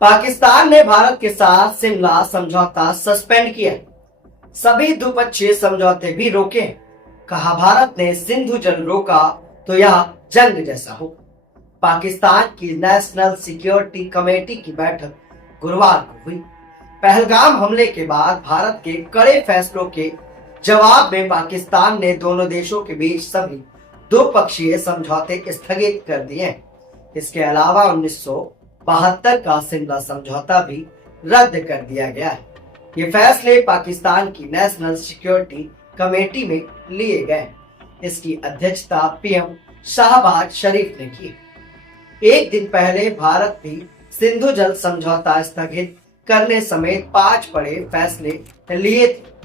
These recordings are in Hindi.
पाकिस्तान ने भारत के साथ शिमला समझौता सस्पेंड किया। सभी द्विपक्षीय समझौते भी रोके। कहा भारत ने सिंधु जल रोका तो यह जंग जैसा हो। पाकिस्तान की नेशनल सिक्योरिटी कमेटी की बैठक गुरुवार को हुई। पहलगाम हमले के बाद भारत के कड़े फैसलों के जवाब में पाकिस्तान ने दोनों देशों के बीच सभी द्विपक्षीय समझौते स्थगित कर दिए। इसके अलावा 1972 का शिमला समझौता भी रद्द कर दिया गया है। ये फैसले पाकिस्तान की नेशनल सिक्योरिटी कमेटी में लिए गए। इसकी अध्यक्षता पीएम शाहबाज शरीफ ने की। एक दिन पहले भारत भी सिंधु जल समझौता स्थगित करने समेत 5 बड़े फैसले लिए थे।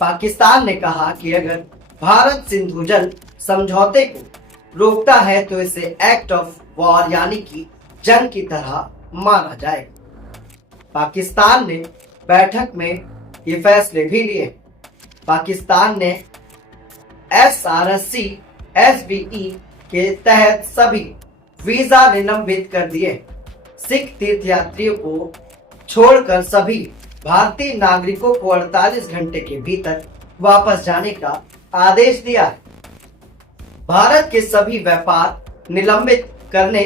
पाकिस्तान ने कहा कि अगर भारत सिंधु जल समझौते को रोकता है तो इसे एक्ट ऑफ वॉर यानी कि जंग की तरह माना जाएगा। पाकिस्तान ने बैठक में ये फैसले भी लिए। पाकिस्तान ने SRSC SBE के तहत सभी वीजा निलंबित कर दिए। सिख तीर्थयात्रियों को छोड़कर सभी भारतीय नागरिकों को 48 घंटे के भीतर वापस जाने का आदेश दिया है। भारत के सभी व्यापार निलंबित करने,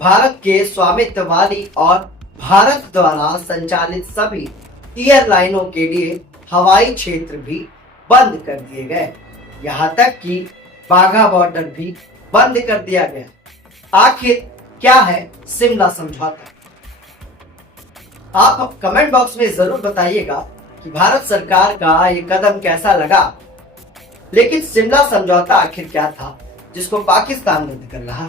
भारत के स्वामित्व वाली और भारत द्वारा संचालित सभी एयरलाइनों के लिए हवाई क्षेत्र भी बंद कर दिए गए। यहाँ तक कि बाघा बॉर्डर भी बंद कर दिया गया। आखिर क्या है शिमला समझौता? आप कमेंट बॉक्स में जरूर बताइएगा कि भारत सरकार का ये कदम कैसा लगा। लेकिन शिमला समझौता आखिर क्या था जिसको पाकिस्तान रद्द कर रहा?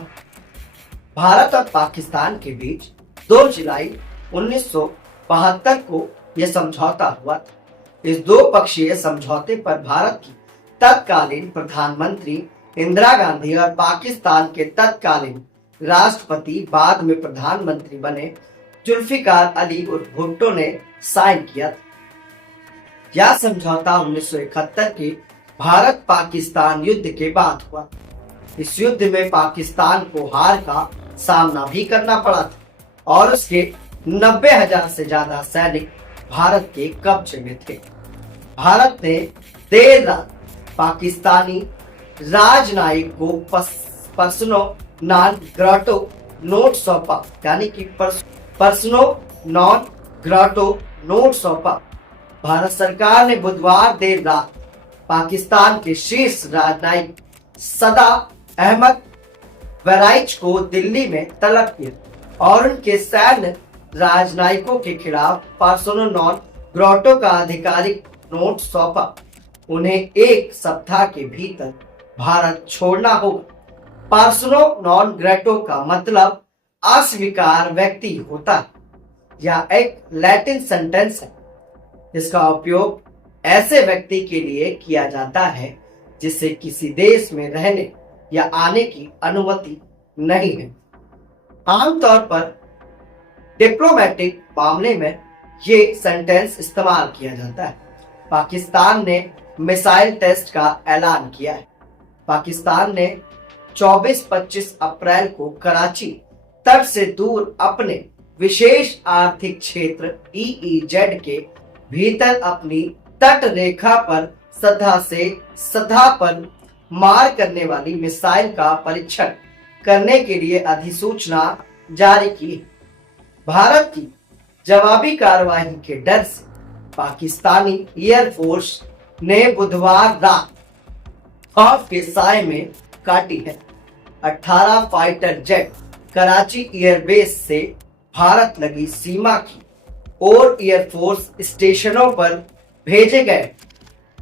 भारत और पाकिस्तान के बीच 2 जुलाई 1972 को यह समझौता हुआ था। इस द्विपक्षीय समझौते पर भारत की तत्कालीन प्रधानमंत्री इंदिरा गांधी और पाकिस्तान के तत्कालीन राष्ट्रपति बाद में प्रधानमंत्री बने जुल्फिकार अली उर्फ भुट्टो ने साइन किया था। यह समझौता 1971 के भारत पाकिस्तान युद्ध के बाद हुआ। इस युद्ध में पाकिस्तान को हार का सामना भी करना पड़ा था और उसके 90,000 से ज्यादा सैनिक भारत के कब्जे में थे। भारत ने देर रात पाकिस्तानी राजनयिक को पर्सनो नॉन ग्राटो नोट सौंपा, यानी कि पर्सनो नॉन ग्राटो नोट सौंपा। भारत सरकार ने बुधवार देर रात पाकिस्तान के शीर्ष राजनयिक सदा अहमद वराइच को दिल्ली में तलब किया और उनके सैन्य राजनयिकों के खिलाफ पर्सनो नॉन ग्राटो का आधिकारिक नोट सौंपा। उन्हें 1 सप्ताह के भीतर भारत छोड़ना होगा। पर्सनो नॉन ग्राटो का मतलब अस्वीकार व्यक्ति होता है। यह एक लैटिन सेंटेंस है। इसका उपयोग ऐसे व्यक्ति के लिए किया जाता है जिसे किसी देश में रहने या आने की अनुमति नहीं है। आमतौर पर डिप्लोमेटिक मामले में ये सेंटेंस इस्तेमाल किया जाता है। पाकिस्तान ने मिसाइल टेस्ट का ऐलान किया है। पाकिस्तान ने 24-25 अप्रैल को कराची तट से दूर अपने विशेष आर्थिक क्षेत्र EEZ के भीतर अपनी तट रेखा पर सतह पर मार करने वाली मिसाइल का परीक्षण करने के लिए अधिसूचना जारी की। भारत की जवाबी कार्रवाई के डर से पाकिस्तानी एयरफोर्स ने बुधवार रात खौफ के साए में काटी है। 18 फाइटर जेट कराची एयरबेस से भारत लगी सीमा की और एयरफोर्स स्टेशनों पर भेजे गए।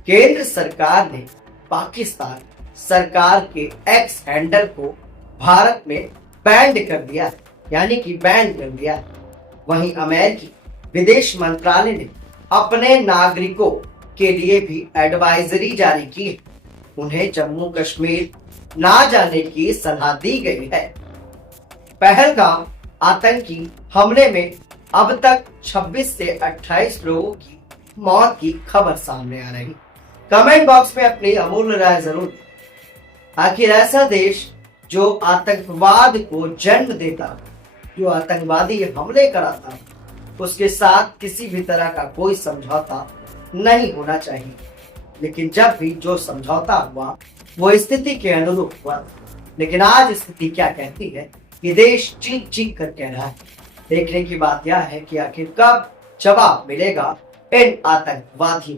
केंद्र सरकार ने पाकिस्तान सरकार के एक्स हैंडल को भारत में बैंड कर दिया, यानी कि बैन कर दिया। वहीं अमेरिकी विदेश मंत्रालय ने अपने नागरिकों के लिए भी एडवाइजरी जारी की। उन्हें जम्मू कश्मीर ना जाने की सलाह दी गई है। पहलगाम आतंकी हमले में अब तक 26 से 28 लोगों की मौत की खबर सामने आ रही। कमेंट बॉक्स में अपनी अमूल्य राय जरूर दें। आखिर ऐसा देश जो आतंकवाद को जन्म देता, जो आतंकवादी हमले कराता, उसके साथ किसी भी तरह का कोई समझौता नहीं होना चाहिए। लेकिन जब भी जो समझौता हुआ वो स्थिति के अनुरूप हुआ। लेकिन आज स्थिति क्या कहती है, ये देश चीख चीख कर कह रहा है। देखने की बात यह है कि आखिर कब जवाब मिलेगा इन आतंकवादियों